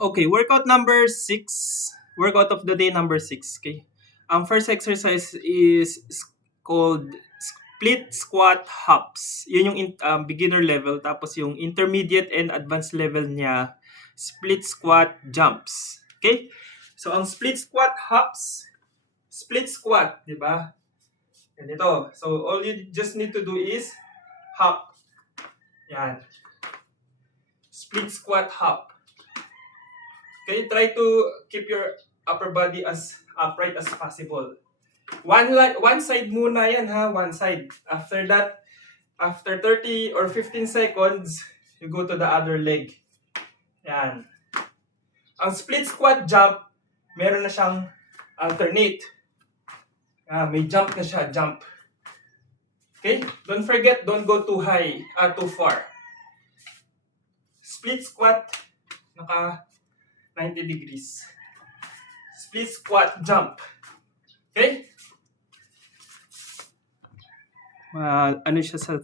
Okay, workout number 6. Workout of the day number 6. Okay. Ang first exercise is called split squat hops. Yun yung beginner level. Tapos yung intermediate and advanced level niya, split squat jumps. Okay? So, ang split squat hops, split squat, di ba? Ganito. So, all you just need to do is hop. Yan. Split squat hop. Okay, try to keep your upper body as upright as possible. One side muna yan ha, one side. After that, after 30 or 15 seconds, you go to the other leg. Yan. Ang split squat jump, meron na siyang alternate. May jump na siya, jump. Okay? Don't forget, don't go too high, too far. Split squat, naka 90 degrees. Split squat jump. Okay? Ano siya sa